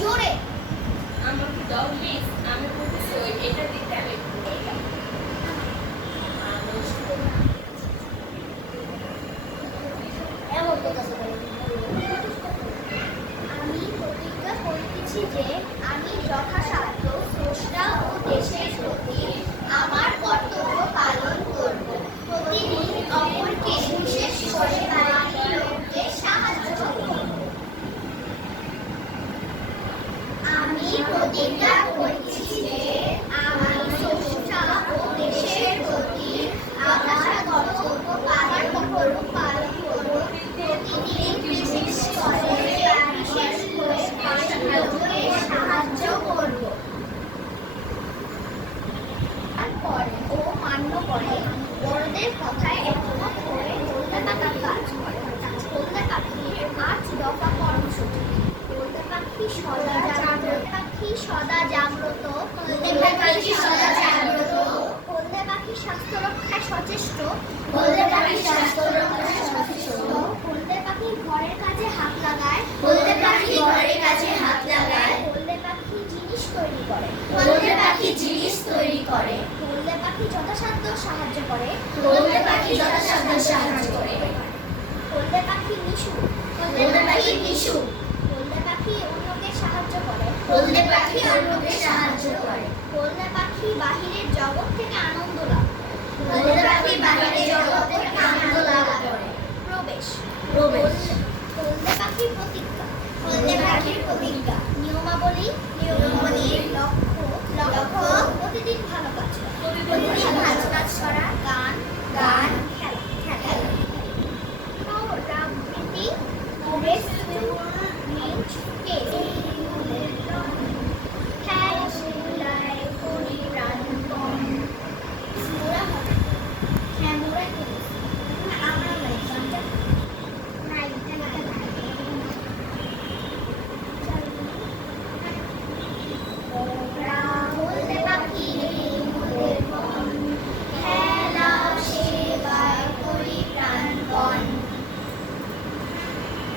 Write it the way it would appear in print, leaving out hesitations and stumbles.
জোরে আমাকে দাও প্লিজ, আমি বলতেছি ওই এটা দিতে আমি আমি প্রতিজ্ঞা করিতেছি যে আমি যথাসাধ্য স্রষ্টা ও দেশের প্রতি আমার কর্তব্য পালন করব। প্রতিদিন অপরকে বিশেষ করে বাড়ির লোককে সাহায্য করব। আমি প্রতিজ্ঞা করিতেছি যে আমি স্রষ্টা ও দেশের প্রতি আমার কর্তব্য পালন করব। প্রতিদিন বিশেষ করে সাহায্য করব। ও মান্য করে বড়দের কথায় একমত করে হলদে পাতা কাজ করে। হলদে পাখির 8 দফা কর্মসূচি। হলদে পাখি সদা জাগ্রত। হলদে পাখি স্বাস্থ্য রক্ষায় সচেষ্ট। হলদে পাখি ঘরের কাজে হাত লাগায়। হলদে পাখি জিনিস তৈরি করে। হলদে পাখি যথাসাধ্য সাহায্য করে। হলদে পাখি মিশু। হলদে পাখি অন্যকে সাহায্য করে। হলদে পাখি বাহিরের জগৎ থেকে আনন্দ লাভ করে। প্রবেশ। হলদে পাখির প্রতিজ্ঞা। নিয়মাবলী লক্ষ্য প্রতিদিন ভালো কাজ করা।